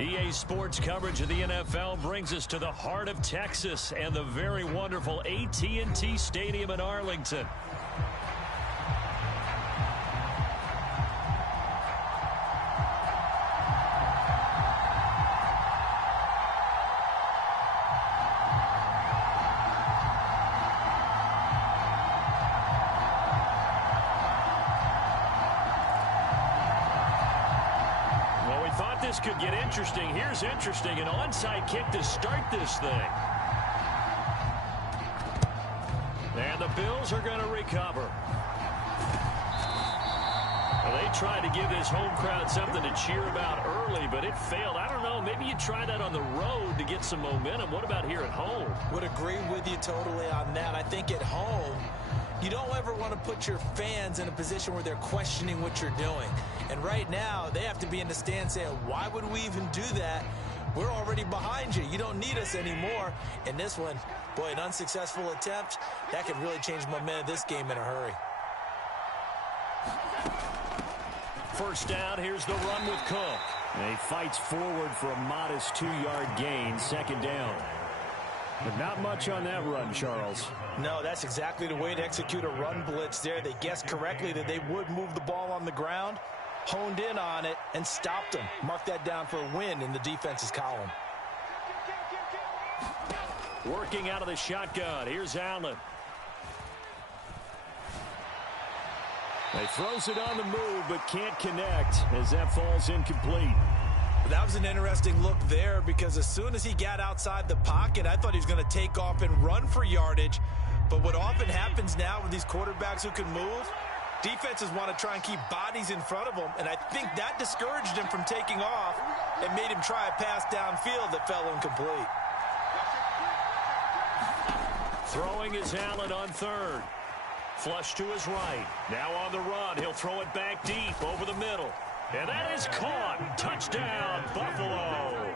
EA Sports coverage of the NFL brings us to the heart of Texas and the very wonderful AT&T Stadium in Arlington. This could get interesting. Here's interesting. An onside kick to start this thing. And the Bills are going to recover. Well, they tried to give this home crowd something to cheer about early, but it failed. I don't know. Maybe you try that on the road to get some momentum. What about here at home? Would agree with you totally on that. I think at home, you don't ever want to put your fans in a position where they're questioning what you're doing. And right now, they have to be in the stand saying, why would we even do that? We're already behind you. You don't need us anymore. And this one, boy, an unsuccessful attempt, that could really change the momentum of this game in a hurry. First down, here's the run with Cook. And he fights forward for a modest 2-yard gain, second down. But not much on that run, Charles. No, that's exactly the way to execute a run blitz there. They guessed correctly that they would move the ball on the ground, honed in on it, and stopped them. Mark that down for a win in the defense's column. Working out of the shotgun. Here's Allen. He throws it on the move, but can't connect as that falls incomplete. That was an interesting look there because as soon as he got outside the pocket, I thought he was going to take off and run for yardage. But what often happens now with these quarterbacks who can move, defenses want to try and keep bodies in front of them, and I think that discouraged him from taking off and made him try a pass downfield that fell incomplete. Throwing is Allen on third. Flush to his right. Now on the run. He'll throw it back deep over the middle. And that is caught. Touchdown, Buffalo.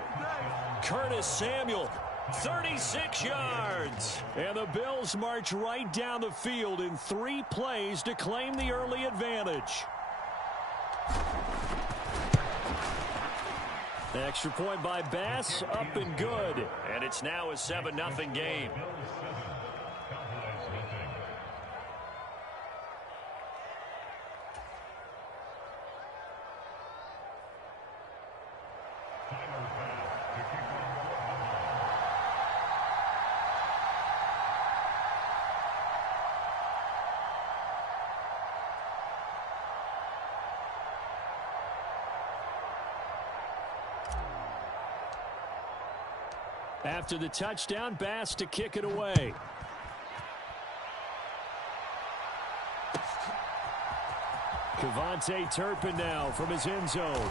Curtis Samuel, 36 yards. And the Bills march right down the field in 3 plays to claim the early advantage. Extra point by Bass, up and good. And it's now a 7-0 game. After the touchdown, Bass to kick it away. Kevontae Turpin now from his end zone.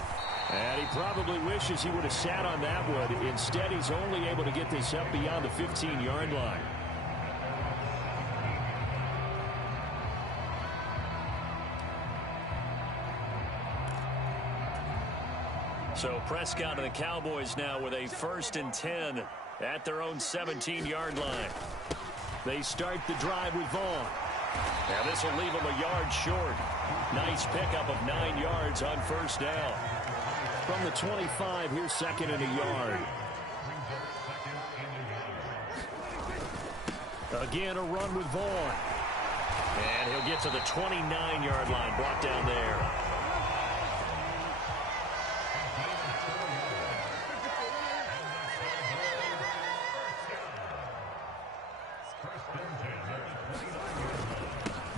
And he probably wishes he would have sat on that one. Instead, he's only able to get this up beyond the 15-yard line. So Prescott and the Cowboys now with a 1st and 10 at their own 17-yard line. They start the drive with Vaughn. Now this will leave them a yard short. Nice pickup of 9 yards on first down. From the 25, here's second and a yard. Again, a run with Vaughn. And he'll get to the 29-yard line, brought down there.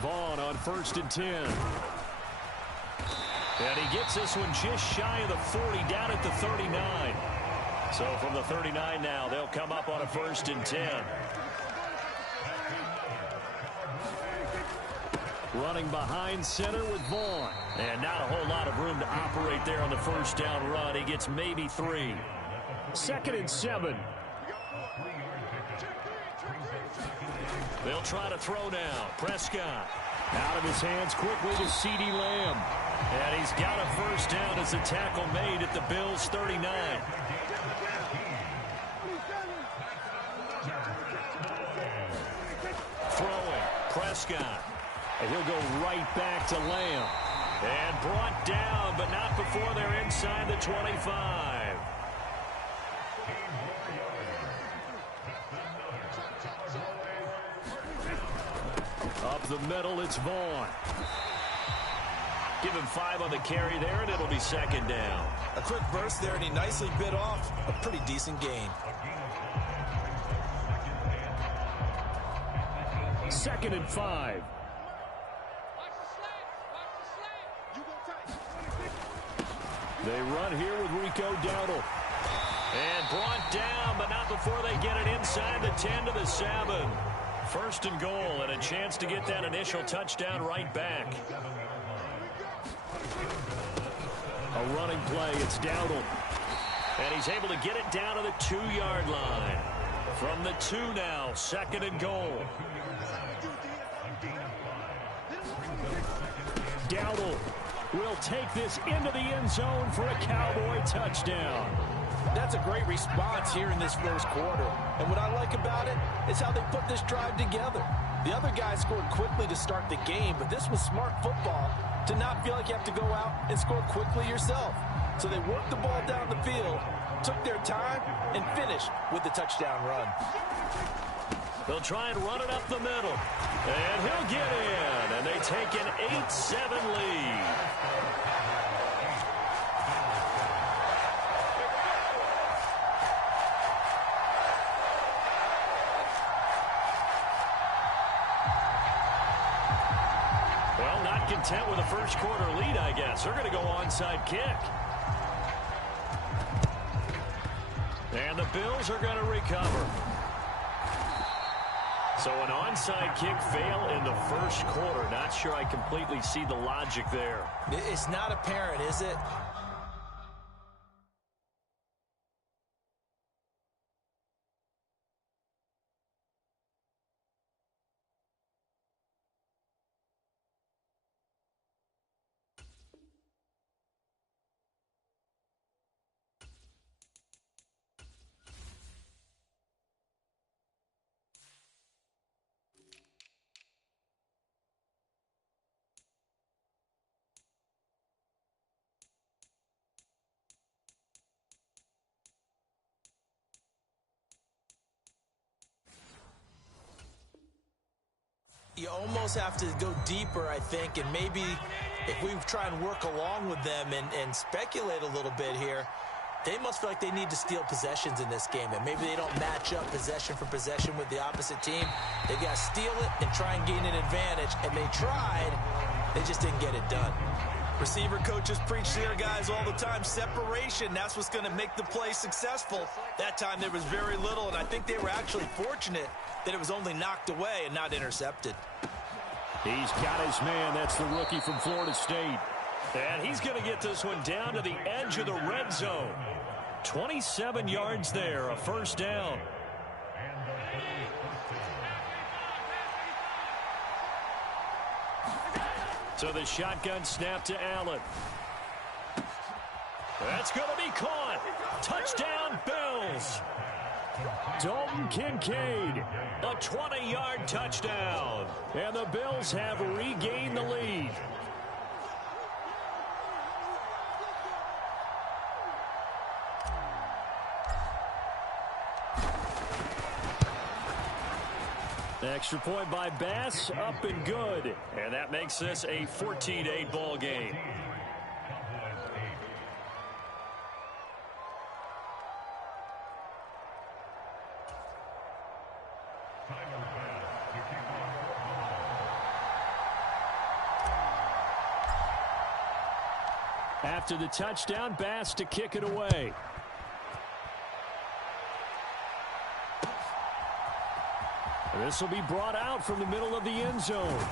Vaughn on 1st and 10. And he gets this one just shy of the 40, down at the 39. So from the 39 now, they'll come up on a 1st and 10. Running behind center with Vaughn. And not a whole lot of room to operate there on the first down run. He gets maybe 3. 2nd and 7. They'll try to throw now. Prescott out of his hands quickly to CeeDee Lamb. And he's got a first down as a tackle made at the Bills' 39. Throwing. Prescott. And he'll go right back to Lamb. And brought down, but not before they're inside the 25. Up the middle, it's Vaughn. Give him 5 on the carry there, and it'll be second down. A quick burst there, and he nicely bit off a pretty decent gain. Second and 5. They run here with Rico Dowdle. And brought down, but not before they get it inside the 10 to the 7. First and goal, and a chance to get that initial touchdown right back. A running play, it's Dowdle. And he's able to get it down to the 2-yard line. From the 2 now, second and goal. Dowdle will take this into the end zone for a Cowboy touchdown. That's a great response here in this first quarter. And what I like about it is how they put this drive together. The other guys scored quickly to start the game, but this was smart football to not feel like you have to go out and score quickly yourself. So they worked the ball down the field, took their time, and finished with the touchdown run. They'll try and run it up the middle. And he'll get in. And they take an 8-7 lead. Well, not content with a first quarter lead, I guess. They're going to go onside kick. And the Bills are going to recover. So an onside kick fail in the first quarter. Not sure I completely see the logic there. It's not apparent, is it? You almost have to go deeper, I think, and maybe if we try and work along with them and speculate a little bit here, they must feel like they need to steal possessions in this game, and maybe they don't match up possession for possession with the opposite team. They've got to steal it and try and gain an advantage, and they tried. They just didn't get it done. Receiver coaches preach to their guys all the time. Separation, that's what's going to make the play successful. That time there was very little, and I think they were actually fortunate that it was only knocked away and not intercepted. He's got his man. That's the rookie from Florida State. And he's going to get this one down to the edge of the red zone. 27 yards there, a first down. So the shotgun snap to Allen. That's going to be caught. Touchdown, Bills. Dalton Kincaid, a 20-yard touchdown. And the Bills have regained the lead. Extra point by Bass, up and good. And that makes this a 14-8 ball game. After the touchdown, Bass to kick it away. This will be brought out from the middle of the end zone.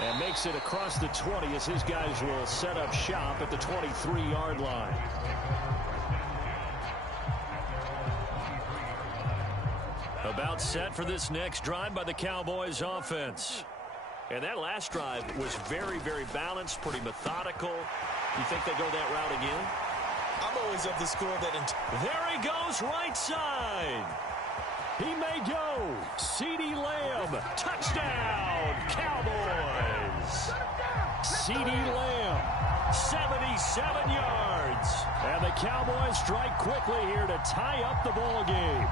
And makes it across the 20 as his guys will set up shop at the 23-yard line. About set for this next drive by the Cowboys offense. And that last drive was very, very balanced, pretty methodical. You think they go that route again? I'm always of the school that... There he goes, right side. He may go. CeeDee Lamb, touchdown, Cowboys. CeeDee Lamb, 77 yards. And the Cowboys strike quickly here to tie up the ball game.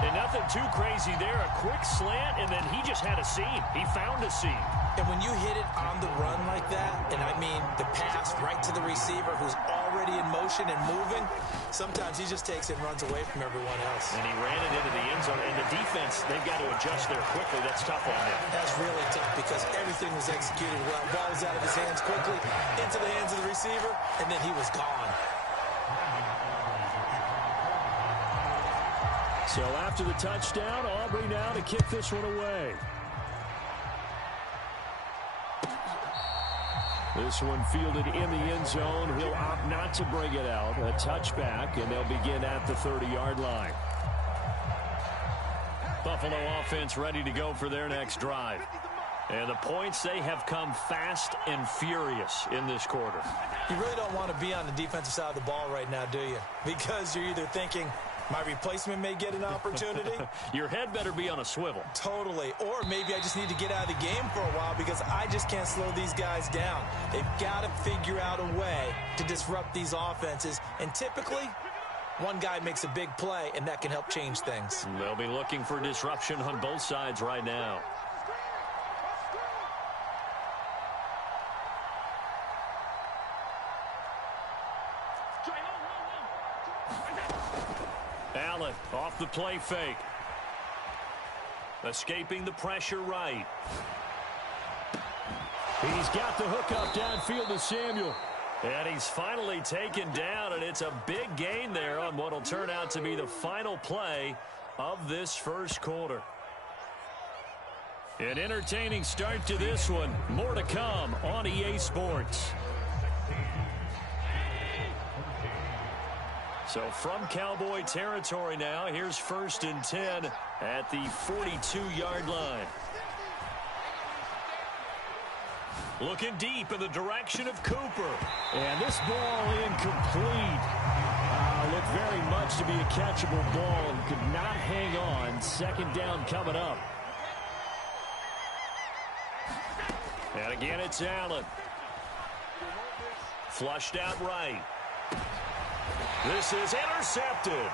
And nothing too crazy there. A quick slant, and then he just had a seam. He found a seam. And when you hit it on the run like that, and I mean the pass right to the receiver who's already in motion and moving, sometimes he just takes it and runs away from everyone else. And he ran it into the end zone. And the defense, they've got to adjust there quickly. That's tough on them. That's really tough because everything was executed well. Ball was out of his hands quickly, into the hands of the receiver, and then he was gone. So after the touchdown, Aubrey now to kick this one away. This one fielded in the end zone. He'll opt not to bring it out. A touchback, and they'll begin at the 30-yard line. Buffalo offense ready to go for their next drive. And the points, they have come fast and furious in this quarter. You really don't want to be on the defensive side of the ball right now, do you? Because you're either thinking, my replacement may get an opportunity. Your head better be on a swivel. Totally. Or maybe I just need to get out of the game for a while because I just can't slow these guys down. They've got to figure out a way to disrupt these offenses. And typically, one guy makes a big play, and that can help change things. They'll be looking for disruption on both sides right now. Allen off the play fake. Escaping the pressure right. He's got the hook up downfield to Samuel. And he's finally taken down, and it's a big gain there on what will turn out to be the final play of this first quarter. An entertaining start to this one. More to come on EA Sports. So from Cowboy territory now, here's 1st and 10 at the 42-yard line. Looking deep in the direction of Cooper. And this ball incomplete. Looked very much to be a catchable ball and could not hang on. 2nd down coming up. And again, it's Allen. Flushed out right. This is intercepted.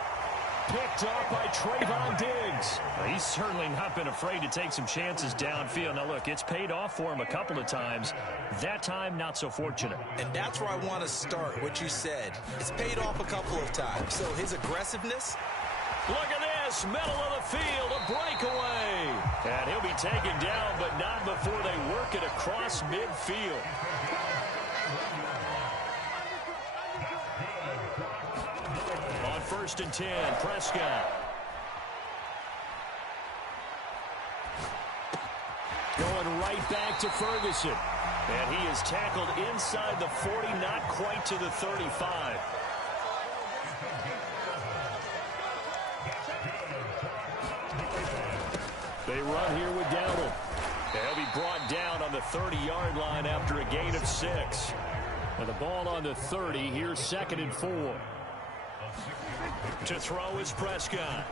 Picked off by Trayvon Diggs. He's certainly not been afraid to take some chances downfield. Now, look, it's paid off for him a couple of times. That time, not so fortunate. And that's where I want to start, what you said. It's paid off a couple of times. So his aggressiveness. Look at this, middle of the field, a breakaway. And he'll be taken down, but not before they work it across midfield. On 1st and 10, Prescott. Going right back to Ferguson. And he is tackled inside the 40, not quite to the 35. They run here with Dowdle. They'll be brought down on the 30-yard line after a gain of 6. And the ball on the 30, here's 2nd and 4. To throw is Prescott.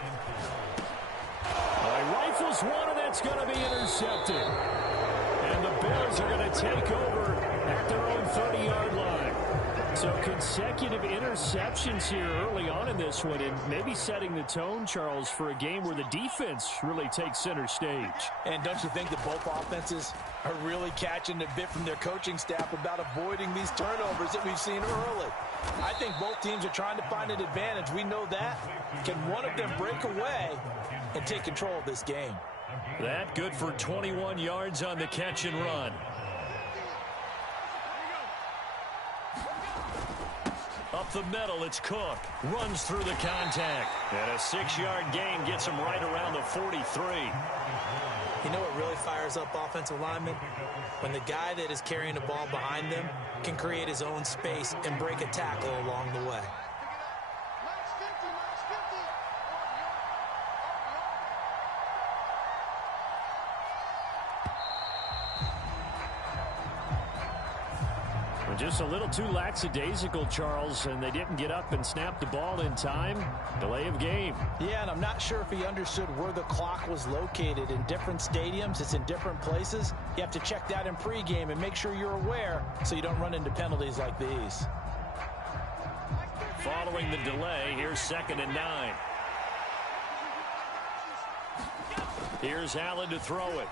He rifles one, and that's going to be intercepted. And the Bills are going to take over at their own 30-yard line. So consecutive interceptions here early on in this one, and maybe setting the tone, Charles, for a game where the defense really takes center stage. And don't you think that both offenses are really catching a bit from their coaching staff about avoiding these turnovers that we've seen early? I think both teams are trying to find an advantage. We know that. Can one of them break away and take control of this game? That good for 21 yards on the catch and run. Up the middle, it's Cook. Runs through the contact. And a 6-yard gain gets him right around the 43. You know what really fires up offensive linemen? When the guy that is carrying the ball behind them can create his own space and break a tackle along the way. Just a little too lackadaisical, Charles, and they didn't get up and snap the ball in time. Delay of game. Yeah, and I'm not sure if he understood where the clock was located. In different stadiums, it's in different places. You have to check that in pregame and make sure you're aware so you don't run into penalties like these. Following the delay, here's 2nd and 9. Here's Allen to throw it.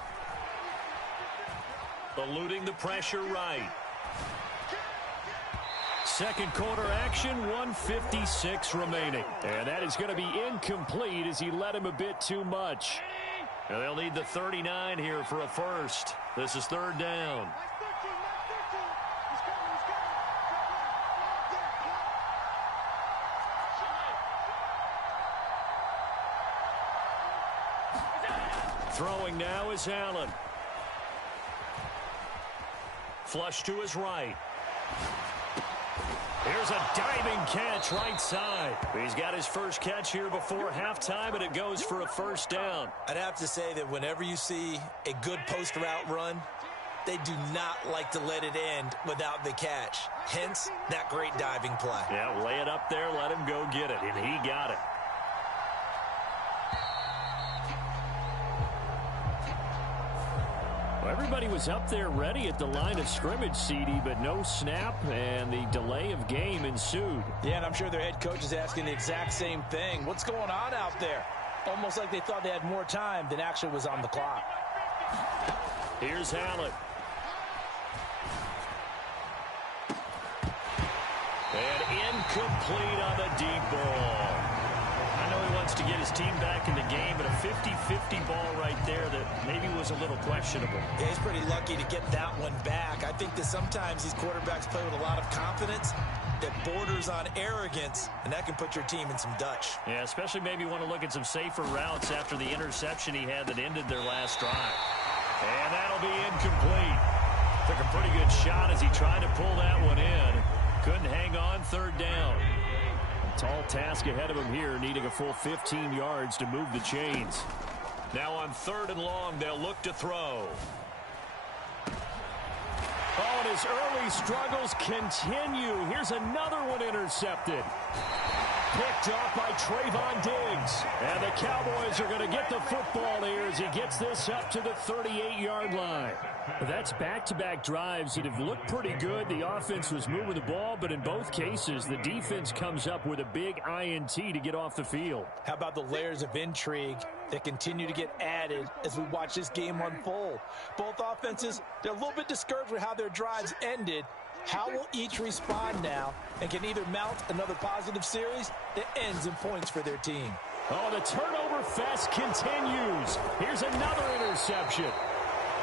Eluding the pressure right. Second quarter action, 1:56 remaining. And that is going to be incomplete as he led him a bit too much. And they'll need the 39 here for a first. This is third down. Throwing now is Allen. Flush to his right. Here's a diving catch right side. He's got his first catch here before halftime, and it goes for a first down. I'd have to say that whenever you see a good post route run, they do not like to let it end without the catch. Hence, that great diving play. Yeah, lay it up there, let him go get it, and he got it. Well, everybody was up there ready at the line of scrimmage, CD, but no snap, and the delay of game ensued. Yeah, and I'm sure their head coach is asking the exact same thing. What's going on out there? Almost like they thought they had more time than actually was on the clock. Here's Allen. And incomplete on the deep ball. I know he wants to get his team back in the game, but a 50-50 ball right there that maybe was a little questionable. Yeah, he's pretty lucky to get that one back. I think that sometimes these quarterbacks play with a lot of confidence that borders on arrogance, and that can put your team in some Dutch. Yeah, especially maybe want to look at some safer routes after the interception he had that ended their last drive. And that'll be incomplete. Took a pretty good shot as he tried to pull that one in. Couldn't hang on, third down. Tall task ahead of him here, needing a full 15 yards to move the chains. Now on third and long, they'll look to throw. Oh, and his early struggles continue. Here's another one intercepted. Picked off by Trayvon Diggs. And the Cowboys are going to get the football here as he gets this up to the 38-yard line. That's back-to-back drives that have looked pretty good. The offense was moving the ball, but in both cases, the defense comes up with a big INT to get off the field. How about the layers of intrigue that continue to get added as we watch this game unfold? Both offenses, they're a little bit discouraged with how their drives ended. How will each respond now and can either mount another positive series that ends in points for their team? Oh, the turnover fest continues. Here's another interception.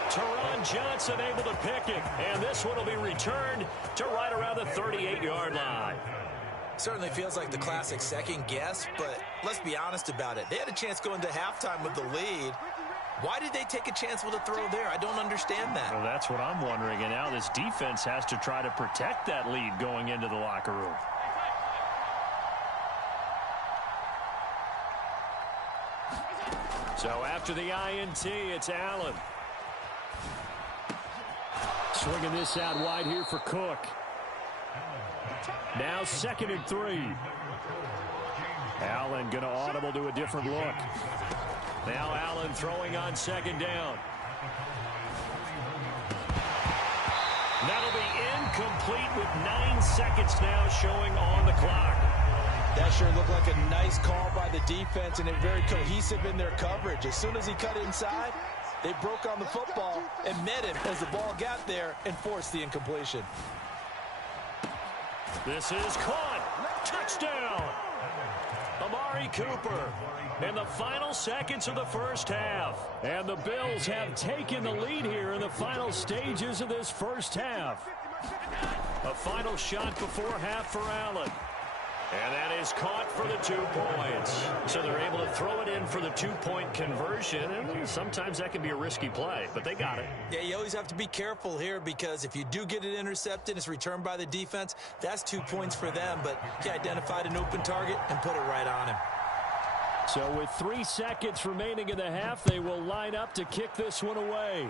Teron Johnson able to pick it, and this one will be returned to right around the 38-yard line. Certainly feels like the classic second guess, but let's be honest about it. They had a chance going to halftime with the lead. Why did they take a chance with a throw there? I don't understand that. Well, that's what I'm wondering, and now this defense has to try to protect that lead going into the locker room. So after the INT, it's Allen. Swinging this out wide here for Cook. Now 2nd and 3. Allen going to audible to a different look. Now Allen throwing on 2nd down. That'll be incomplete with 9 seconds now showing on the clock. That sure looked like a nice call by the defense, and they're very cohesive in their coverage. As soon as he cut inside, they broke on the football and met him as the ball got there and forced the incompletion. This is caught. Touchdown. Amari Cooper in the final seconds of the first half. And the Bills have taken the lead here in the final stages of this first half. A final shot before half for Allen. And that is caught for the 2 points. So they're able to throw it in for the 2-point conversion. And sometimes that can be a risky play, but they got it. Yeah, you always have to be careful here because if you do get it intercepted, it's returned by the defense, that's 2 points for them. But he identified an open target and put it right on him. So with 3 seconds remaining in the half, they will line up to kick this one away.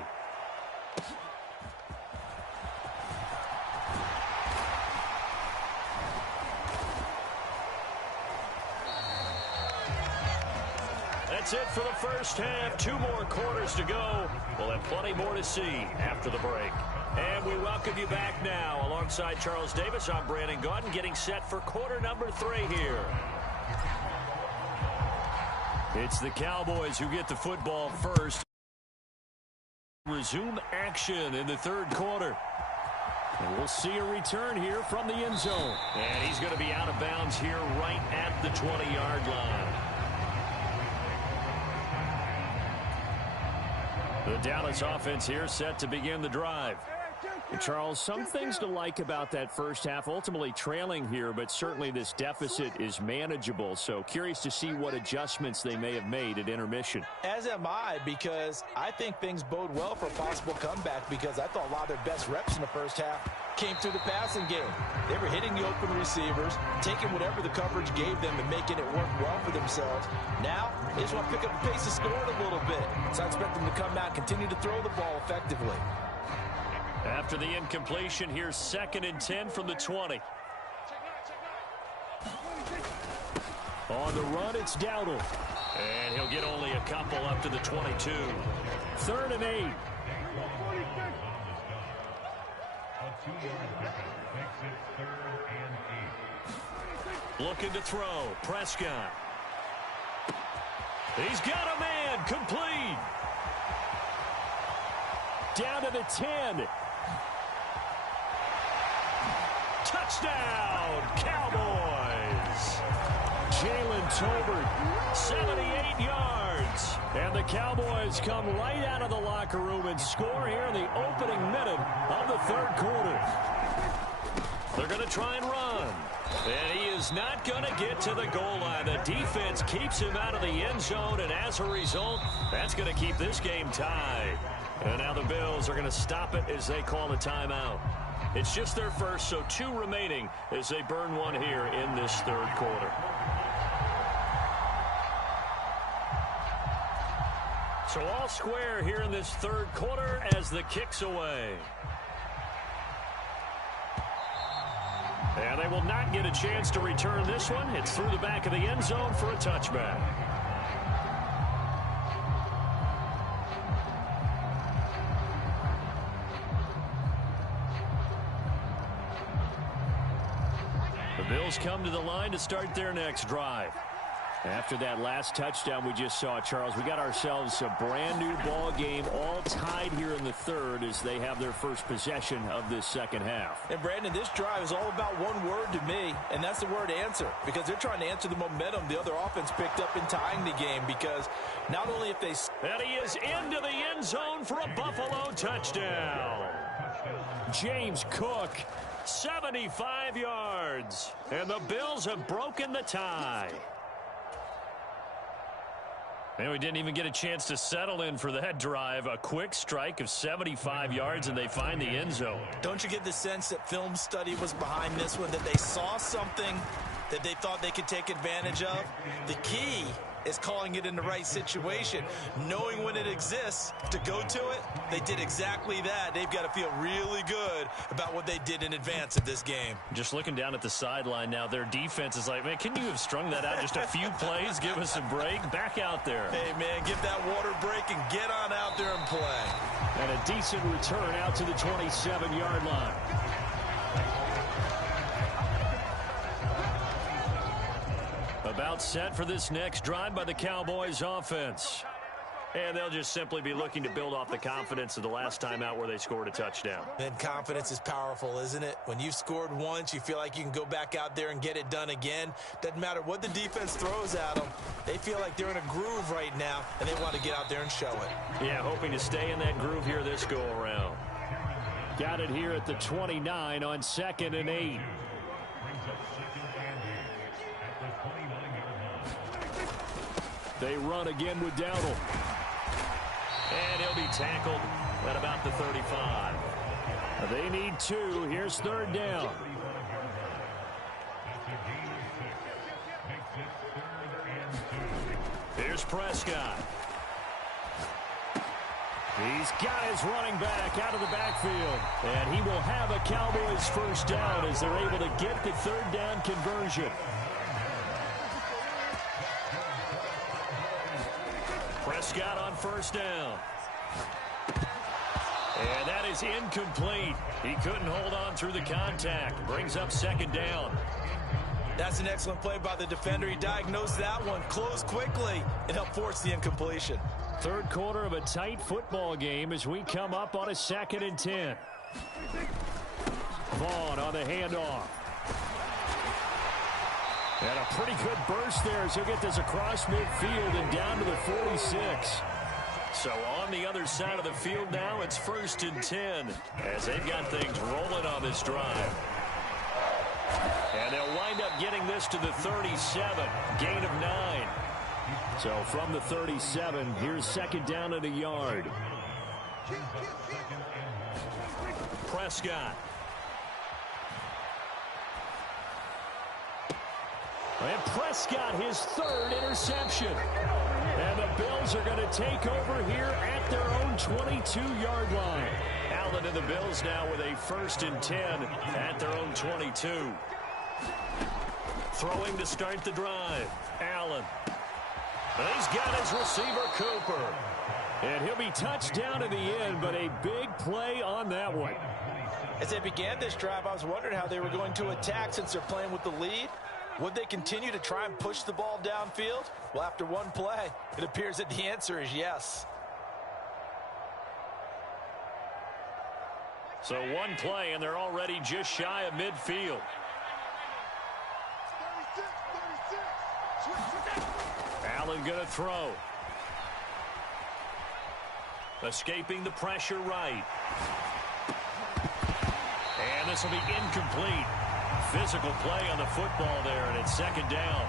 That's it for the first half. 2 more quarters to go. We'll have plenty more to see after the break. And we welcome you back now. Alongside Charles Davis, I'm Brandon Gaudin, getting set for quarter number 3 here. It's the Cowboys who get the football first. Resume action in the third quarter. And we'll see a return here from the end zone. And he's going to be out of bounds here right at the 20-yard line. The Dallas offense here set to begin the drive. Charles, some things to like about that first half. Ultimately trailing here, but certainly this deficit is manageable. So curious to see what adjustments they may have made at intermission. As am I, because I think things bode well for a possible comeback, because I thought a lot of their best reps in the first half came through the passing game. They were hitting the open receivers, taking whatever the coverage gave them and making it work well for themselves. Now, they just want to pick up the pace of scoring a little bit. So I expect them to come out and continue to throw the ball effectively. After the incompletion, here's 2nd and 10 from the 20. On the run, it's Dowdle. And he'll get only a couple up to the 22. 3rd and 8. Looking to throw. Prescott. He's got a man. Complete. Down to the 10. Touchdown, Cowboys. Jalen Tolbert, 78 yards. And the Cowboys come right out of the locker room and score here in the opening minute of the third quarter. They're going to try and run. And he is not going to get to the goal line. The defense keeps him out of the end zone, and as a result, that's going to keep this game tied. And now the Bills are going to stop it as they call a timeout. It's just their first, so 2 remaining as they burn one here in this third quarter. So all square here in this third quarter as the kick's away. And they will not get a chance to return this one. It's through the back of the end zone for a touchback. The Bills come to the line to start their next drive. After that last touchdown we just saw, Charles, we got ourselves a brand new ball game, all tied here in the third as they have their first possession of this second half. And Brandon, this drive is all about one word to me, and that's the word answer, because they're trying to answer the momentum the other offense picked up in tying the game, because not only if they... And he is into the end zone for a Buffalo touchdown. James Cook, 75 yards, and the Bills have broken the tie. And we didn't even get a chance to settle in for that drive. A quick strike of 75 yards, and they find the end zone. Don't you get the sense that film study was behind this one, that they saw something that they thought they could take advantage of? The key is calling it in the right situation, knowing when it exists to go to it. They did exactly that. They've got to feel really good about what they did in advance of this game. Just looking down at the sideline now, their defense is like, man, can you have strung that out just a few plays? Give us a break. Back out there. Hey, man, give that water break and get on out there and play. And a decent return out to the 27-yard line. About set for this next drive by the Cowboys offense. And they'll just simply be looking to build off the confidence of the last time out where they scored a touchdown. And confidence is powerful, isn't it? When you've scored once, you feel like you can go back out there and get it done again. Doesn't matter what the defense throws at them. They feel like they're in a groove right now, and they want to get out there and show it. Yeah, hoping to stay in that groove here this go-around. Got it here at the 29 on 2nd and 8. They run again with Dowdle. And he'll be tackled at about the 35. They need 2. Here's 3rd down. Here's Prescott. He's got his running back out of the backfield. And he will have a Cowboys first down as they're able to get the 3rd down conversion. Prescott on first down. And that is incomplete. He couldn't hold on through the contact. Brings up 2nd down. That's an excellent play by the defender. He diagnosed that one, closed quickly, and helped force the incompletion. Third quarter of a tight football game as we come up on a 2nd and 10. Vaughn on the handoff. And a pretty good burst there as he'll get this across midfield and down to the 46. So on the other side of the field now, it's 1st and 10 as they've got things rolling on this drive. And they'll wind up getting this to the 37, gain of 9. So from the 37, here's 2nd down and a yard. Prescott. And Prescott, his 3rd interception. And the Bills are going to take over here at their own 22-yard line. Allen and the Bills now with a 1st and 10 at their own 22. Throwing to start the drive. Allen. And he's got his receiver, Cooper. And he'll be touched down in the end, but a big play on that one. As they began this drive, I was wondering how they were going to attack since they're playing with the lead. Would they continue to try and push the ball downfield? Well, after one play, it appears that the answer is yes. So one play, and they're already just shy of midfield. Allen going to throw. Escaping the pressure right. And this will be incomplete. Physical play on the football there, and it's 2nd down.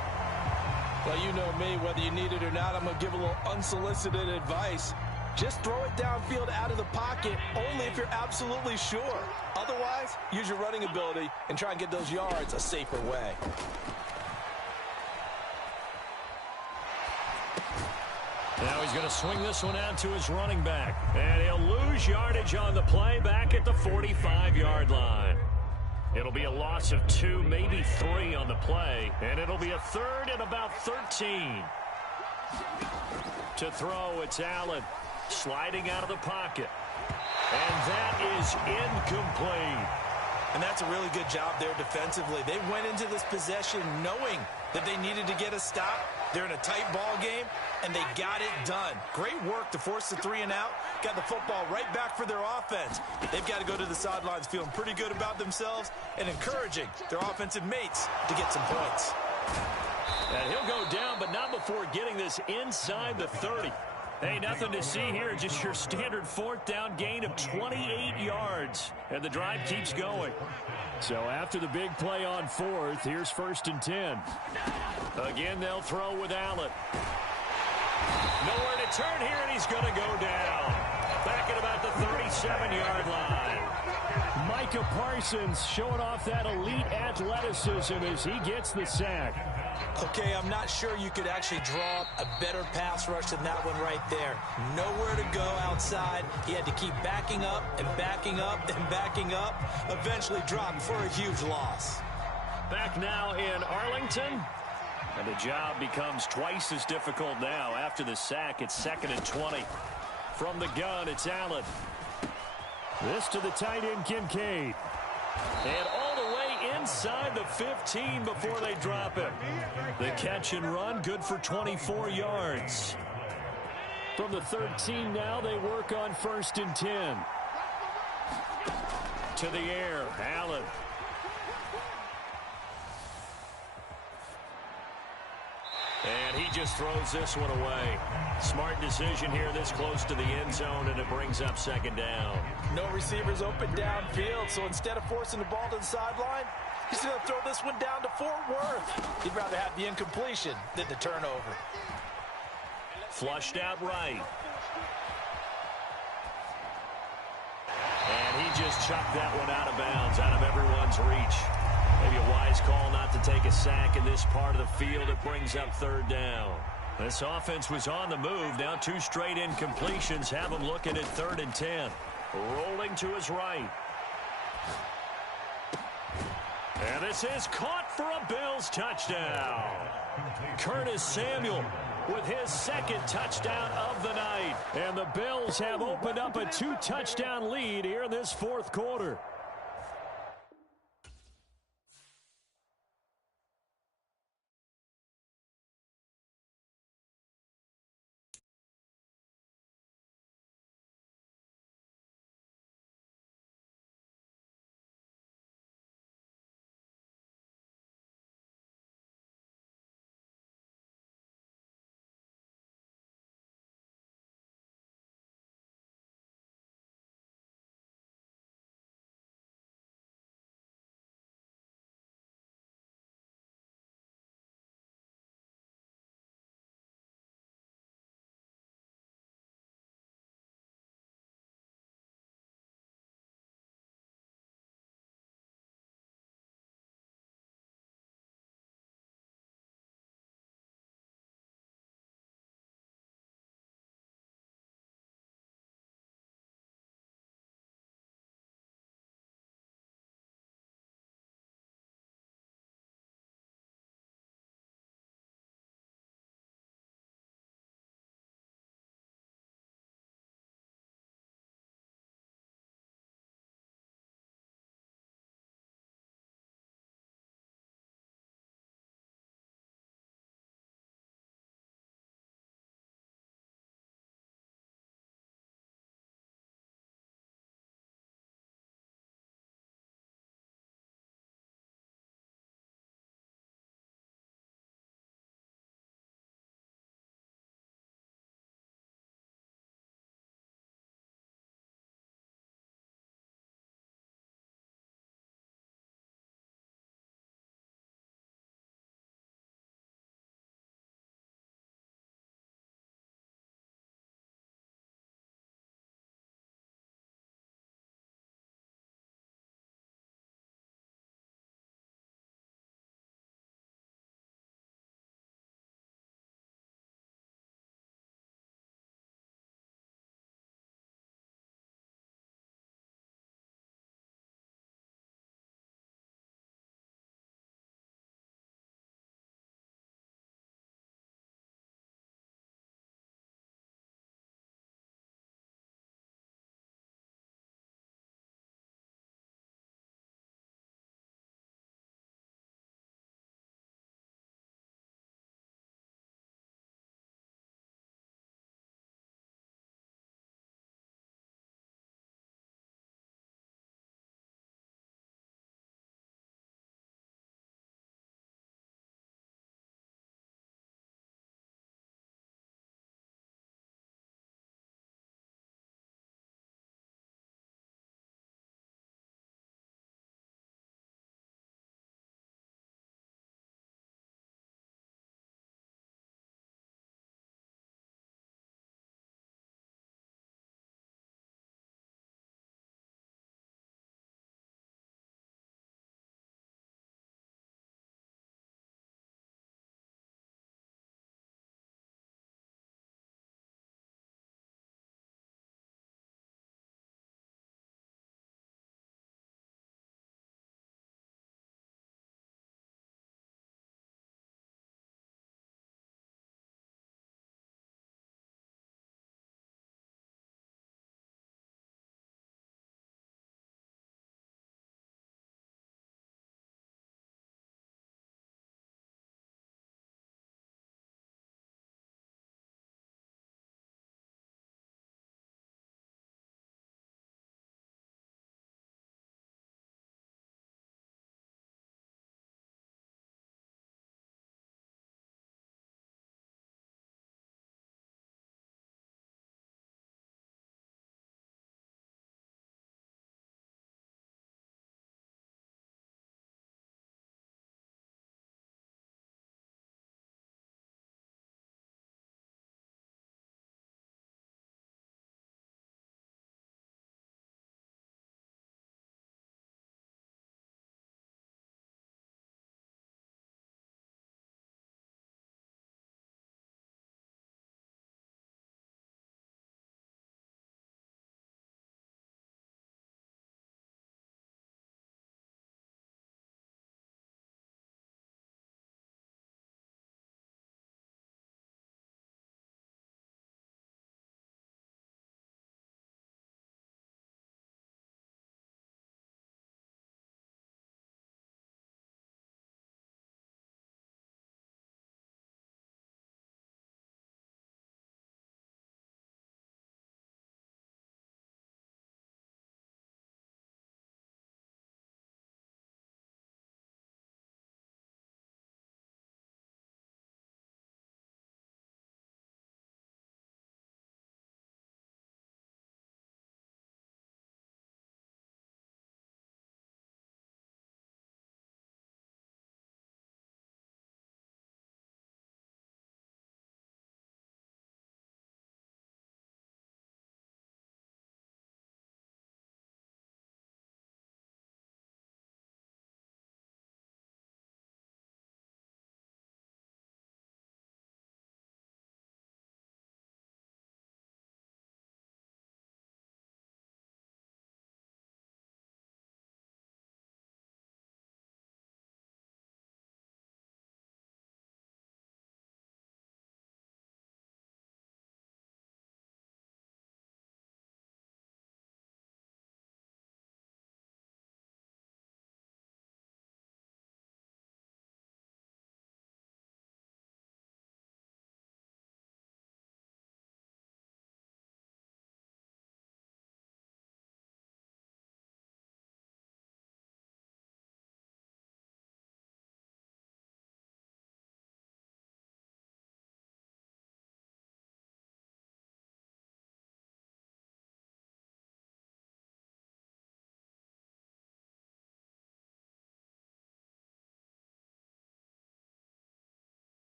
Well, you know me, whether you need it or not, I'm going to give a little unsolicited advice. Just throw it downfield out of the pocket only if you're absolutely sure. Otherwise, use your running ability and try and get those yards a safer way. Now he's going to swing this one out to his running back. And he'll lose yardage on the play back at the 45-yard line. It'll be a loss of 2, maybe 3 on the play. And it'll be a 3rd and about 13. To throw, it's Allen. Sliding out of the pocket. And that is incomplete. And that's a really good job there defensively. They went into this possession knowing that they needed to get a stop. They're in a tight ball game, and they got it done. Great work to force the 3 and out. Got the football right back for their offense. They've got to go to the sidelines feeling pretty good about themselves and encouraging their offensive mates to get some points. And he'll go down, but not before getting this inside the 30. Hey, nothing to see here, just your standard 4th down gain of 28 yards. And the drive keeps going. So after the big play on 4th, here's 1st and 10. Again, they'll throw with Allen. Nowhere to turn here, and he's going to go down. Back at about the 37-yard line. Micah Parsons showing off that elite athleticism as he gets the sack. Okay, I'm not sure you could actually draw up a better pass rush than that one right there. Nowhere to go outside. He had to keep backing up and backing up and backing up. Eventually dropped for a huge loss. Back now in Arlington. And the job becomes twice as difficult now. After the sack, it's 2nd and 20. From the gun, it's Allen. This to the tight end, Kincaid. And all the way inside the 15 before they drop it. The catch and run, good for 24 yards. From the 13 now, they work on 1st and 10. To the air, Allen. And he just throws this one away. Smart decision here this close to the end zone, and it brings up 2nd down. No receivers open downfield, so instead of forcing the ball to the sideline, he's going to throw this one down to Fort Worth. He'd rather have the incompletion than the turnover. Flushed out right. And he just chucked that one out of bounds, out of everyone's reach. Maybe a wise call not to take a sack in this part of the field. It brings up 3rd down. This offense was on the move. Now 2 straight incompletions have him looking at 3rd and 10. Rolling to his right. And this is caught for a Bills touchdown. Curtis Samuel with his 2nd touchdown of the night. And the Bills have opened up a 2-touchdown lead here in this 4th quarter.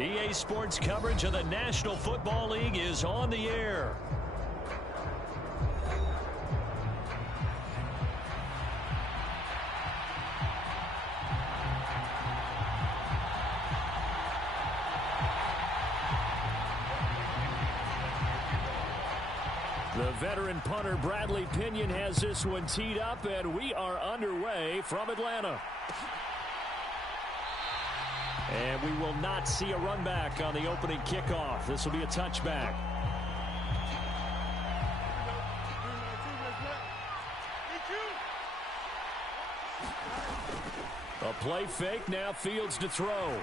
EA Sports coverage of the National Football League is on the air. The veteran punter Bradley Pinion has this one teed up, and we are underway from Atlanta. And we will not see a run back on the opening kickoff. This will be a touchback. A play fake, now Fields to throw.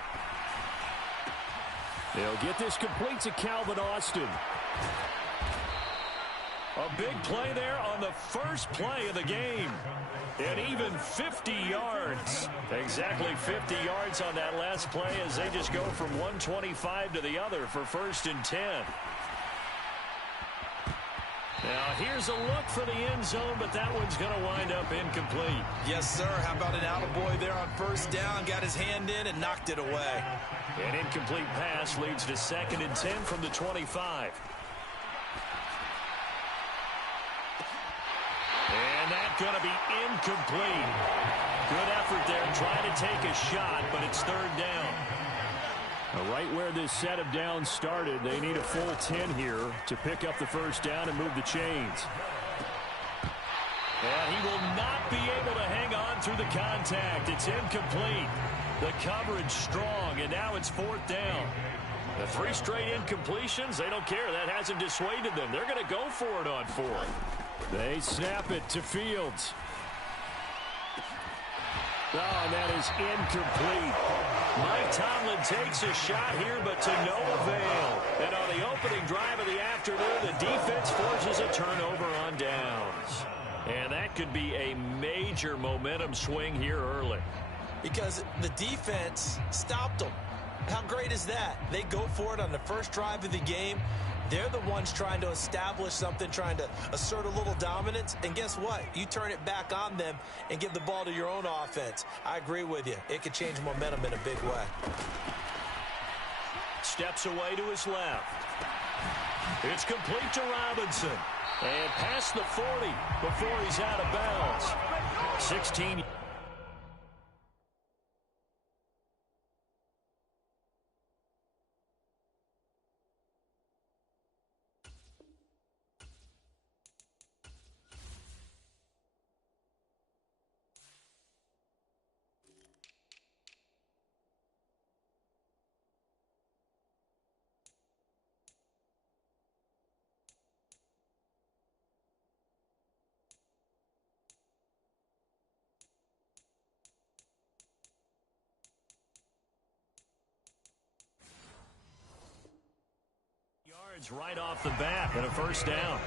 They'll get this complete to Calvin Austin. A big play there on the first play of the game. And even 50 yards. Exactly 50 yards on that last play as they just go from 125 to the other for 1st and 10. Now here's a look for the end zone, but that one's going to wind up incomplete. Yes, sir. How about an attaboy there on 1st down? Got his hand in and knocked it away. An incomplete pass leads to 2nd and 10 from the 25. And that's going to be incomplete. Good effort there trying to take a shot, but it's 3rd down. Right where this set of downs started, they need a full 10 here to pick up the 1st down and move the chains. And he will not be able to hang on through the contact. It's incomplete. The coverage strong, and now it's 4th down. The 3 straight incompletions, they don't care. That hasn't dissuaded them. They're going to go for it on 4th. They snap it to Fields. Oh, and that is incomplete. Mike Tomlin takes a shot here, but to no avail. And on the opening drive of the afternoon, the defense forces a turnover on downs. And that could be a major momentum swing here early. Because the defense stopped them. How great is that? They go for it on the first drive of the game. They're the ones trying to establish something, trying to assert a little dominance. And guess what? You turn it back on them and give the ball to your own offense. I agree with you. It could change momentum in a big way. Steps away to his left. It's complete to Robinson. And past the 40 before he's out of bounds. 16. Right off the bat and a 1st down.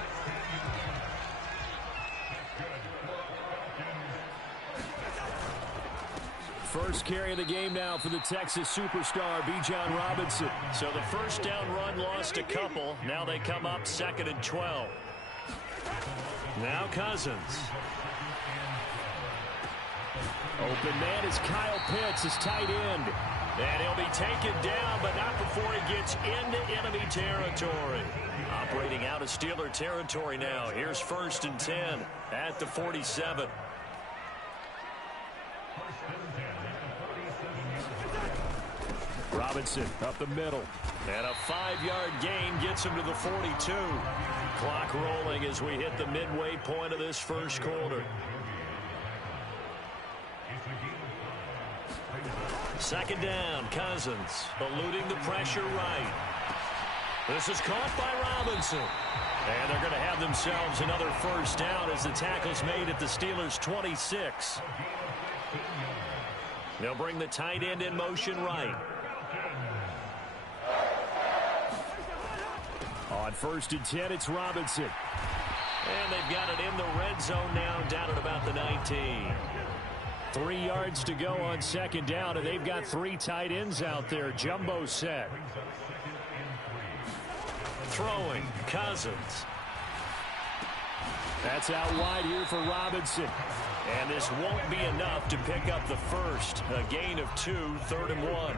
First carry of the game now for the Texas superstar, Bijan Robinson. So the 1st down run lost a couple. Now they come up 2nd and 12. Now Cousins. Open man is Kyle Pitts, his tight end. And he'll be taken down, but not before he gets into enemy territory. Operating out of Steeler territory now. Here's 1st and 10 at the 47. Robinson up the middle. And a 5-yard gain gets him to the 42. Clock rolling as we hit the midway point of this 1st quarter. 2nd down, Cousins eluding the pressure right. This is caught by Robinson. And they're going to have themselves another 1st down as the tackle's made at the Steelers' 26. They'll bring the tight end in motion right. On 1st and 10, it's Robinson. And they've got it in the red zone now, down at about the 19. 3 yards to go on 2nd down, and they've got 3 tight ends out there. Jumbo set. Throwing, Cousins. That's out wide here for Robinson. And this won't be enough to pick up the 1st. A gain of 2, 3rd and 1.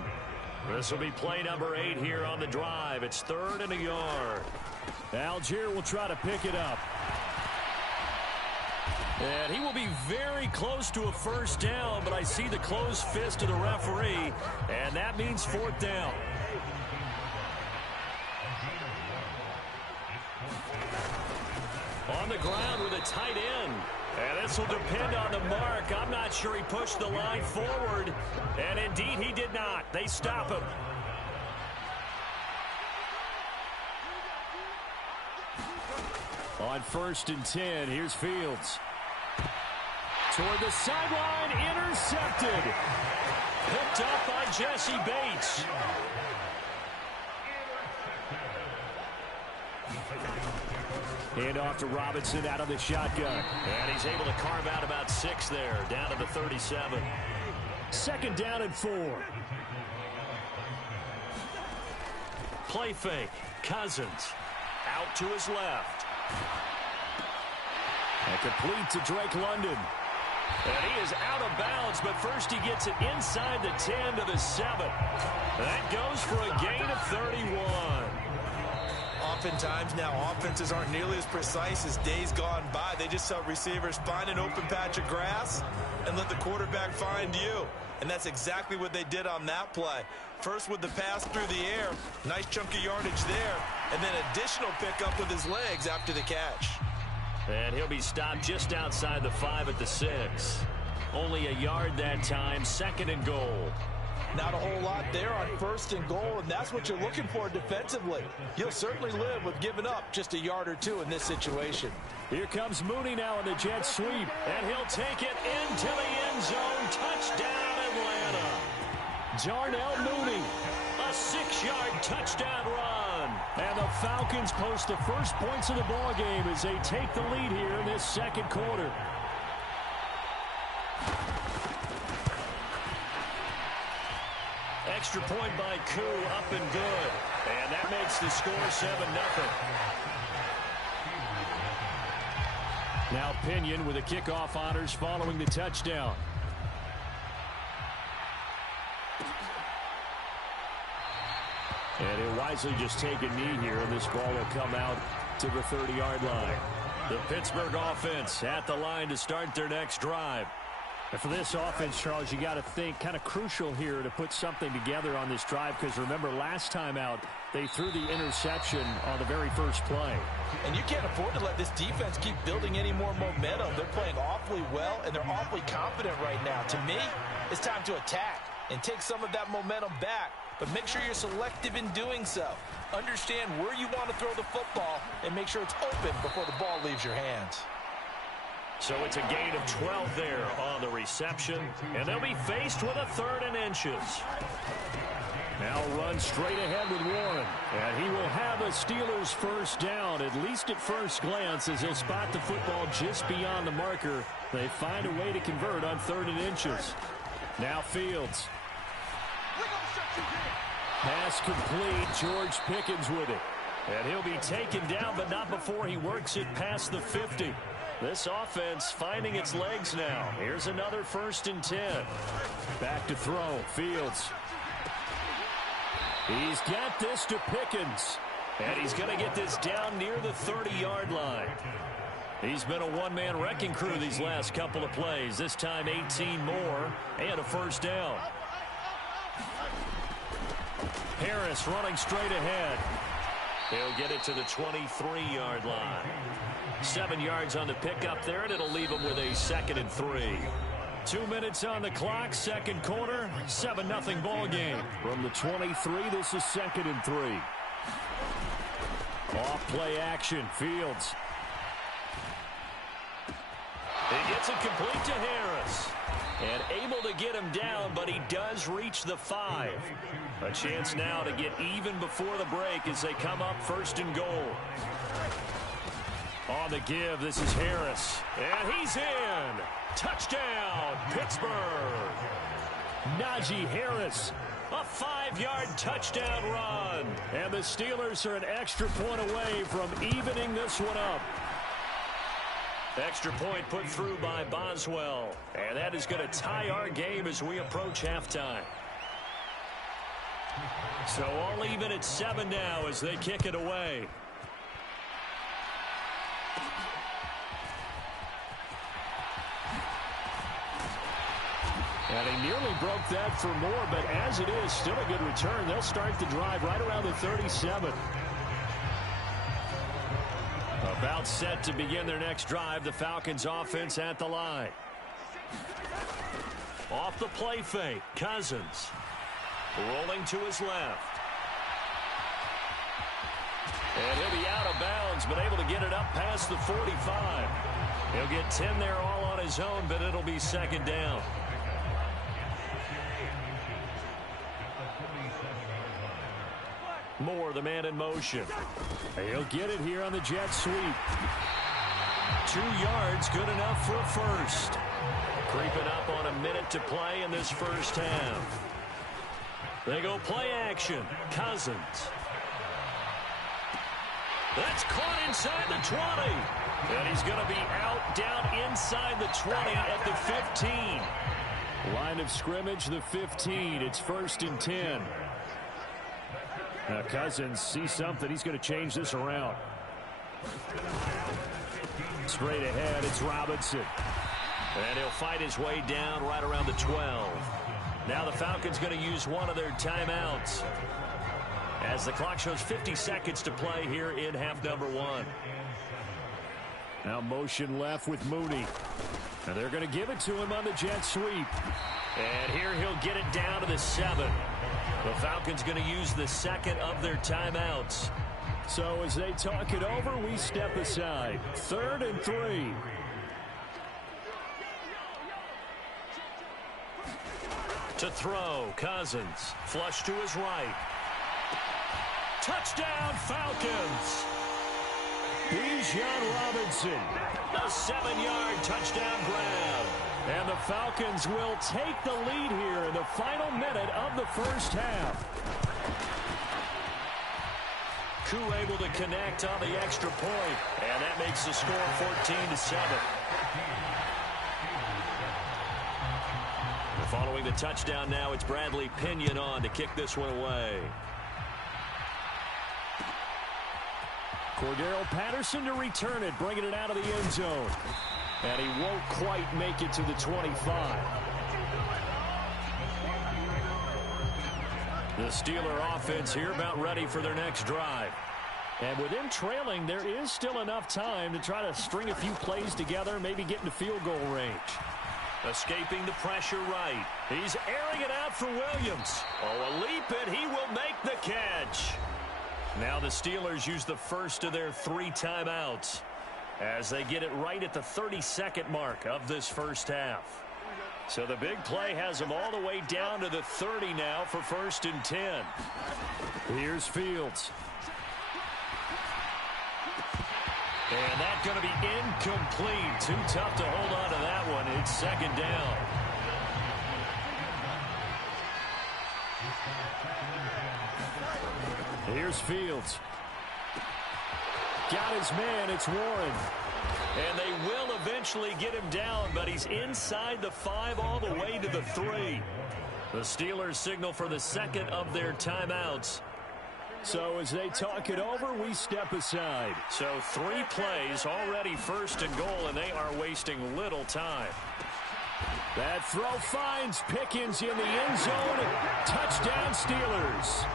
This will be play number 8 here on the drive. It's 3rd and a yard. Algier will try to pick it up. And he will be very close to a first down, but I see the closed fist of the referee, and that means 4th down. On the ground with a tight end. And this will depend on the mark. I'm not sure he pushed the line forward. And indeed, he did not. They stop him. On 1st and 10, here's Fields. Toward the sideline, intercepted. Picked up by Jesse Bates. Hand off to Robinson out of the shotgun. And he's able to carve out about 6 there, down to the 37. 2nd down and 4. Play fake. Cousins out to his left. And complete to Drake London. And he is out of bounds, but first he gets it inside the 10 to the 7. That goes for a gain of 31. Oftentimes now offenses aren't nearly as precise as days gone by. They just help receivers find an open patch of grass and let the quarterback find you. And that's exactly what they did on that play. First with the pass through the air, nice chunk of yardage there, and then additional pickup with his legs after the catch. And he'll be stopped just outside the 5 at the 6. Only a yard that time, 2nd and goal. Not a whole lot there on 1st and goal, and that's what you're looking for defensively. You'll certainly live with giving up just a yard or 2 in this situation. Here comes Mooney now in the jet sweep. And he'll take it into the end zone. Touchdown, Atlanta. Jarnell Mooney. A 6-yard touchdown run. And the Falcons post the first points of the ball game as they take the lead here in this 2nd quarter. Extra point by Koo, up and good. And that makes the score 7-0. Now Pinion with the kickoff honors following the touchdown. And he'll wisely just take a knee here, and this ball will come out to the 30-yard line. The Pittsburgh offense at the line to start their next drive. And for this offense, Charles, you got to think kind of crucial here to put something together on this drive, because remember last time out they threw the interception on the very first play. And you can't afford to let this defense keep building any more momentum. They're playing awfully well, and they're awfully confident right now. To me, it's time to attack and take some of that momentum back, but make sure you're selective in doing so. Understand where you want to throw the football and make sure it's open before the ball leaves your hands. So it's a gain of 12 there on the reception, and they'll be faced with a 3rd and inches. Now run straight ahead with Warren, and he will have a Steelers first down, at least at first glance, as he'll spot the football just beyond the marker. They find a way to convert on 3rd and inches. Now Fields. Pass complete. George Pickens with it. And he'll be taken down, but not before he works it past the 50. This offense finding its legs now. Here's another 1st and 10. Back to throw. Fields. He's got this to Pickens. And he's going to get this down near the 30-yard line. He's been a one-man wrecking crew these last couple of plays. This time 18 more and a first down. Harris running straight ahead. He'll get it to the 23-yard line. 7 yards on the pickup there, and it'll leave him with a 2nd and 3. 2 minutes on the clock, 2nd quarter, 7-0 ball game. From the 23, this is 2nd and 3. Off play action, Fields. He gets it complete to Harris. And able to get him down, but he does reach the 5. A chance now to get even before the break as they come up 1st and goal. On the give, this is Harris. And he's in. Touchdown, Pittsburgh. Najee Harris. A 5-yard touchdown run. And the Steelers are an extra point away from evening this one up. Extra point put through by Boswell. And that is going to tie our game as we approach halftime. So all even at 7 now as they kick it away. And he nearly broke that for more, but as it is, still a good return. They'll start the drive right around the 37. About set to begin their next drive. The Falcons offense at the line. Off the play fake, Cousins. Rolling to his left. And he'll be out of bounds, but able to get it up past the 45. He'll get 10 there all on his own, but it'll be second down. Moore, the man in motion. He'll get it here on the jet sweep. 2 yards, good enough for a first. Creeping up on a minute to play in this first half. They go play action. Cousins. That's caught inside the 20. And he's going to be out down inside the 20 at the 15. Line of scrimmage, the 15. It's 1st and 10. Now Cousins sees something. He's going to change this around. Straight ahead, it's Robinson. And he'll fight his way down right around the 12. Now the Falcons going to use one of their timeouts as the clock shows 50 seconds to play here in half number 1. Now motion left with Mooney. And they're going to give it to him on the jet sweep. And here he'll get it down to the 7. The Falcons going to use the second of their timeouts. So as they talk it over, we step aside. 3rd and 3. To throw, Cousins. Flush to his right. Touchdown, Falcons. Bijan Robinson. A 7-yard touchdown grab. And the Falcons will take the lead here in the final minute of the first half. Koo able to connect on the extra point. And that makes the score 14-7. Following the touchdown now, it's Bradley Pinion on to kick this one away. Cordero Patterson to return it, bringing it out of the end zone. And he won't quite make it to the 25. The Steeler offense here about ready for their next drive. And with them trailing, there is still enough time to try to string a few plays together, maybe get into field goal range. Escaping the pressure right. He's airing it out for Williams. Oh, a leap, and he will make the catch. Now the Steelers use the first of their 3 timeouts as they get it right at the 32nd mark of this first half. So the big play has them all the way down to the 30 now for 1st and 10. Here's Fields. And that's going to be incomplete. Too tough to hold on to that one. It's 2nd down. Here's Fields. Got his man. It's Warren. And they will eventually get him down, but he's inside the 5 all the way to the 3. The Steelers signal for the second of their timeouts. So as they talk it over, we step aside. So 3 plays, already 1st and goal, and they are wasting little time. That throw finds Pickens in the end zone. Touchdown, Steelers.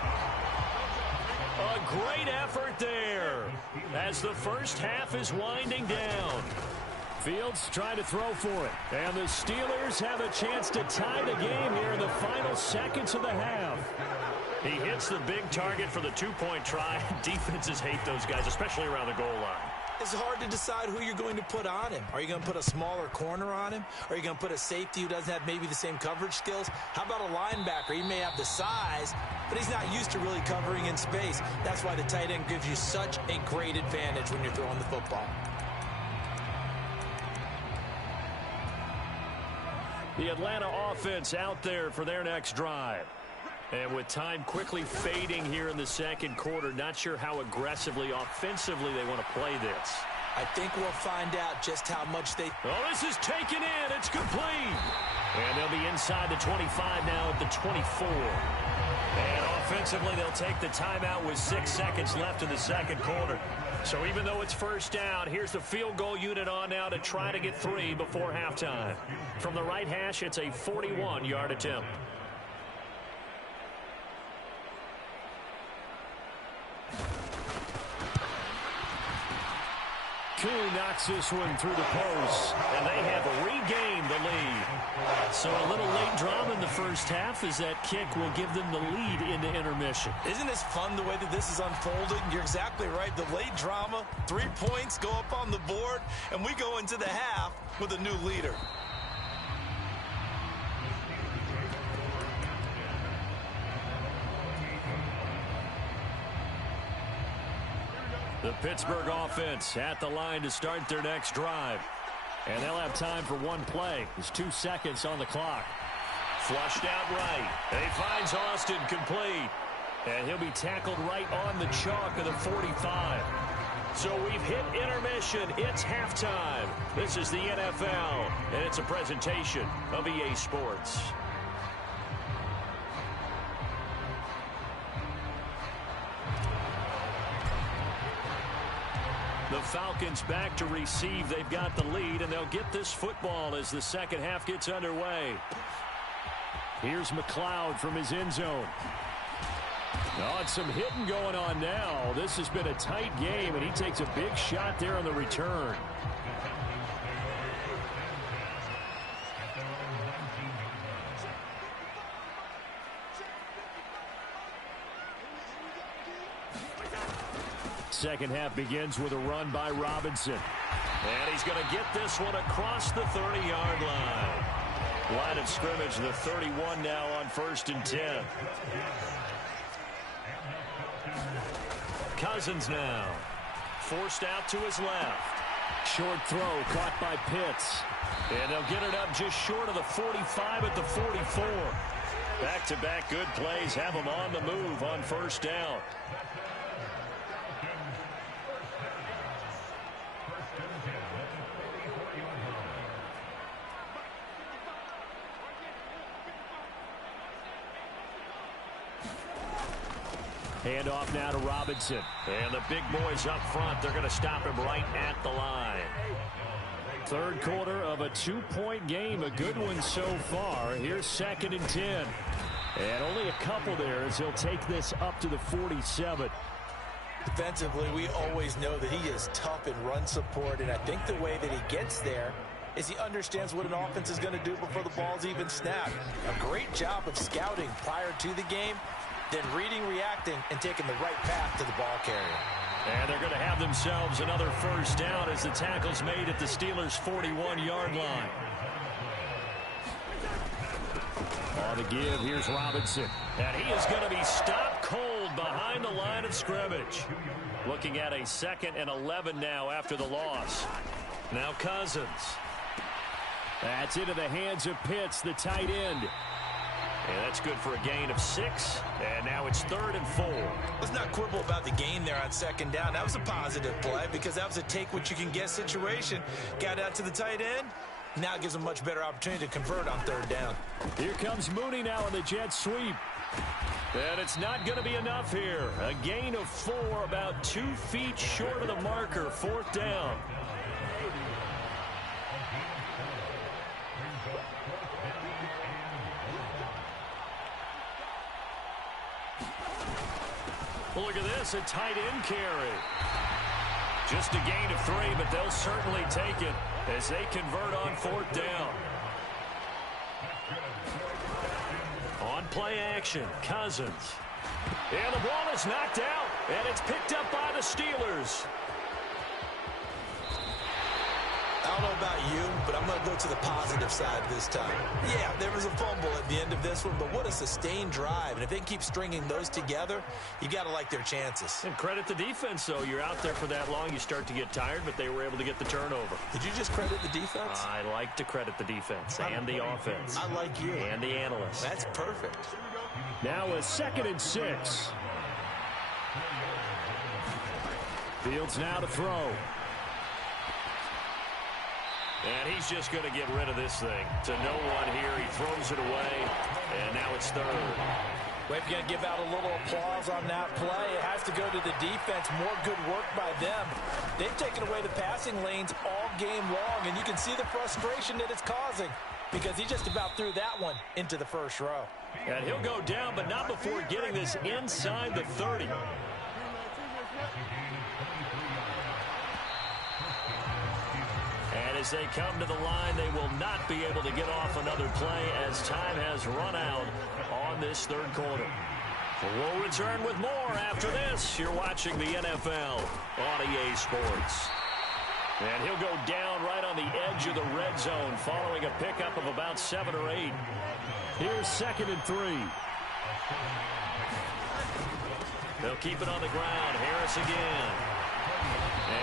A great effort there as the first half is winding down. Fields trying to throw for it. And the Steelers have a chance to tie the game here in the final seconds of the half. He hits the big target for the 2-point try. Defenses hate those guys, especially around the goal line. It's hard to decide who you're going to put on him. Are you going to put a smaller corner on him? Are you going to put a safety who doesn't have maybe the same coverage skills? How about a linebacker? He may have the size, but he's not used to really covering in space. That's why the tight end gives you such a great advantage when you're throwing the football. The Atlanta offense out there for their next drive. And with time quickly fading here in the second quarter, not sure how aggressively, offensively they want to play this. I think we'll find out just how much they... Oh, this is taken in. It's complete. And they'll be inside the 25 now at the 24. And offensively, they'll take the timeout with 6 seconds left in the second quarter. So even though it's first down, here's the field goal unit on now to try to get 3 before halftime. From the right hash, it's a 41-yard attempt. Cooley knocks this one through the post, and they have regained the lead. So a little late drama in the first half as that kick will give them the lead into intermission. Isn't this fun the way that this is unfolding? You're exactly right. The late drama, 3 points go up on the board, and we go into the half with a new leader. The Pittsburgh offense at the line to start their next drive. And they'll have time for one play. There's 2 seconds on the clock. Flushed out right. And he finds Austin complete. And he'll be tackled right on the chalk of the 45. So we've hit intermission. It's halftime. This is the NFL, and it's a presentation of EA Sports. The Falcons back to receive. They've got the lead, and they'll get this football as the second half gets underway. Here's McLeod from his end zone. Oh, it's some hitting going on now. This has been a tight game, and he takes a big shot there on the return. Second half begins with a run by Robinson. And he's going to get this one across the 30-yard line. Line of scrimmage, the 31 now on 1st and 10. Cousins now. Forced out to his left. Short throw caught by Pitts. And they'll get it up just short of the 45 at the 44. Back-to-back good plays have them on the move on 1st down. Hand off now to Robinson. And the big boys up front, they're going to stop him right at the line. Third quarter of a 2-point game, a good one so far. Here's 2nd and 10. And only a couple there as he'll take this up to the 47. Defensively, we always know that he is tough in run support, and I think the way that he gets there is he understands what an offense is going to do before the ball's even snapped. A great job of scouting prior to the game, then reading, reacting, and taking the right path to the ball carrier. And they're going to have themselves another 1st down as the tackle's made at the Steelers' 41-yard line. On the give, here's Robinson. And he is going to be stopped cold behind the line of scrimmage. Looking at a 2nd and 11 now after the loss. Now Cousins. That's into the hands of Pitts, the tight end. And that's good for a gain of 6. And now it's 3rd and 4. Let's not quibble about the gain there on 2nd down. That was a positive play because that was a take-what-you-can-get situation. Got out to the tight end. Now it gives them a much better opportunity to convert on 3rd down. Here comes Mooney now on the jet sweep. And it's not going to be enough here. A gain of 4, about 2 feet short of the marker. 4th down. Look at this, a tight end carry. Just a gain of 3, but they'll certainly take it as they convert on 4th down. On play action, Cousins. And the ball is knocked out, and it's picked up by the Steelers. I don't know about you, but I'm going to go to the positive side this time. Yeah, there was a fumble at the end of this one, but what a sustained drive. And if they can keep stringing those together, you got to like their chances. And credit the defense, though. You're out there for that long, you start to get tired, but they were able to get the turnover. Did you just credit the defense? I like to credit the defense and the offense. I like you. And the analysts. That's perfect. Now a 2nd and 6. Fields now to throw. And he's just going to get rid of this thing. To no one here. He throws it away. And now it's 3rd. Well, if you're going to give out a little applause on that play, it has to go to the defense. More good work by them. They've taken away the passing lanes all game long, and you can see the frustration that it's causing because he just about threw that one into the first row. And he'll go down, but not before getting this inside the 30. And as they come to the line, they will not be able to get off another play as time has run out on this third quarter. We'll return with more after this. You're watching the NFL on EA Sports. And he'll go down right on the edge of the red zone following a pickup of about 7 or 8. Here's 2nd and 3. They'll keep it on the ground. Harris again.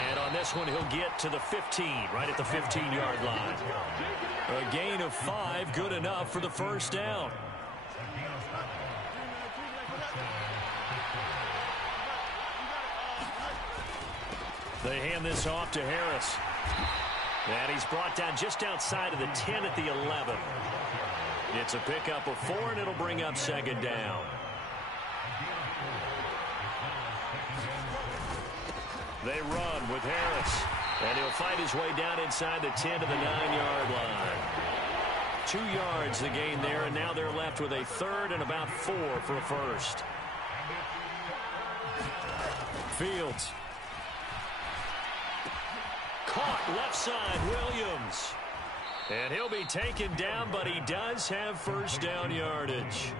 And on this one, he'll get to the 15, right at the 15-yard line. A gain of 5, good enough for the first down. They hand this off to Harris. And he's brought down just outside of the 10 at the 11. It's a pickup of 4, and it'll bring up 2nd down. They run with Harris. And he'll find his way down inside the 10 to the 9-yard line. 2 yards the gain there, and now they're left with a 3rd and about 4 for a first. Fields. Caught left side, Williams. And he'll be taken down, but he does have first down yardage.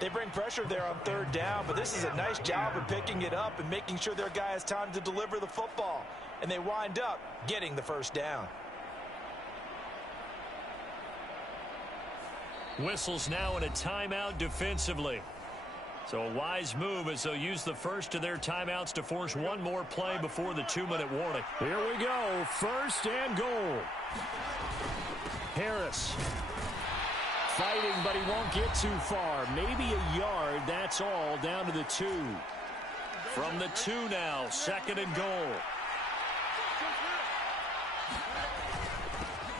They bring pressure there on 3rd down, but this is a nice job of picking it up and making sure their guy has time to deliver the football. And they wind up getting the first down. Whistles now in a timeout defensively. So a wise move as they'll use the first of their timeouts to force one more play before the 2-minute warning. Here we go. 1st and goal. Harris. Fighting, but he won't get too far. Maybe a yard, that's all, down to the 2. From the 2 now, 2nd and goal.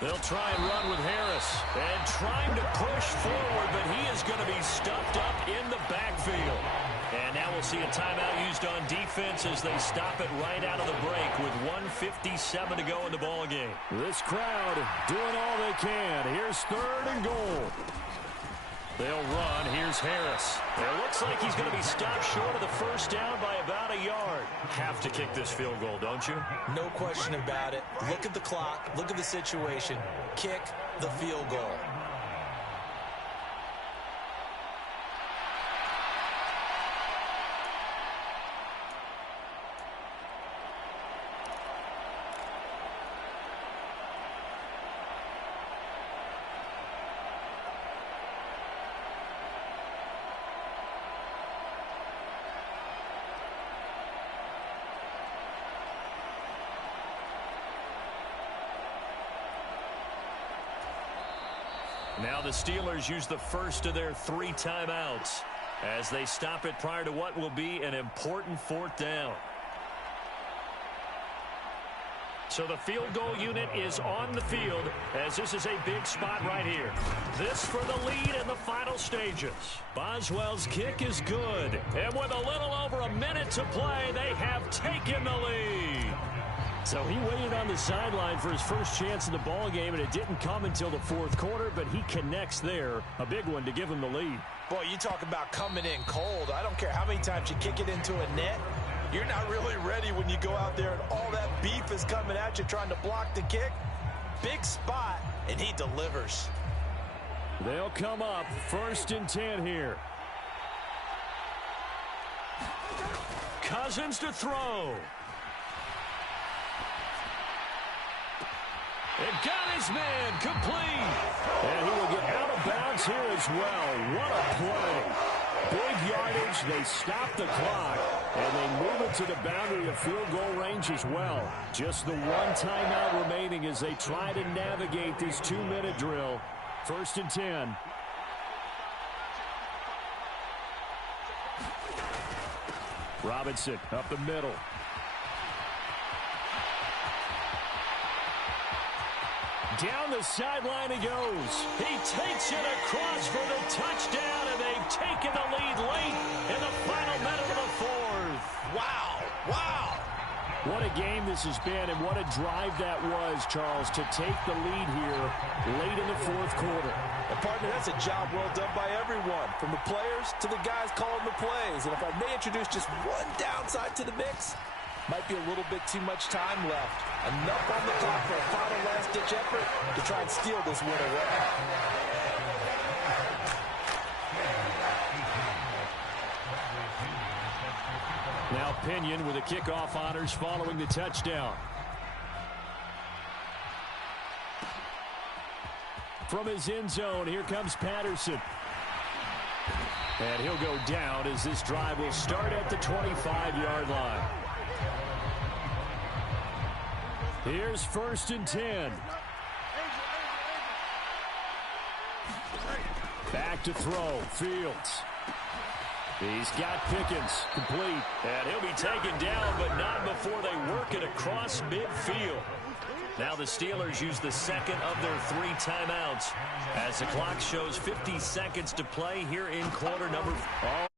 They'll try and run with Harris. And trying to push forward, but he is going to be stuffed up in the backfield. And now we'll see a timeout used on defense as they stop it right out of the break with 1:57 to go in the ballgame. This crowd doing all they can. Here's 3rd and goal. They'll run. Here's Harris. It looks like he's going to be stopped short of the first down by about a yard. Have to kick this field goal, don't you? No question about it. Look at the clock. Look at the situation. Kick the field goal. Now the Steelers use the first of their 3 timeouts as they stop it prior to what will be an important 4th down. So the field goal unit is on the field as this is a big spot right here. This for the lead in the final stages. Boswell's kick is good. And with a little over a minute to play, they have taken the lead. So he waited on the sideline for his first chance in the ball game, and it didn't come until the 4th quarter, but he connects there. A big one to give him the lead. Boy, you talk about coming in cold. I don't care how many times you kick it into a net. You're not really ready when you go out there and all that beef is coming at you trying to block the kick. Big spot, and he delivers. They'll come up 1st and 10 here. Cousins to throw. And got his man complete. And he will get out of bounds here as well. What a play. Big yardage. They stop the clock. And they move it to the boundary of field goal range as well. Just the 1 timeout remaining as they try to navigate this 2-minute drill. 1st and 10. Robinson up the middle. Down the sideline he goes. He takes it across for the touchdown, and they've taken the lead late in the final minute of the fourth. Wow. Wow. What a game this has been, and what a drive that was, Charles, to take the lead here late in the fourth quarter. Well, partner, that's a job well done by everyone, from the players to the guys calling the plays. And if I may introduce just one downside to the mix, might be a little bit too much time left. Enough on the clock for a final last-ditch effort to try and steal this win away. Now Pinion with the kickoff honors following the touchdown. From his end zone, here comes Patterson. And he'll go down as this drive will start at the 25-yard line. Here's 1st and 10. Back to throw, Fields. He's got Pickens, complete. And he'll be taken down, but not before they work it across midfield. Now the Steelers use the second of their 3 timeouts as the clock shows 50 seconds to play here in quarter number 4.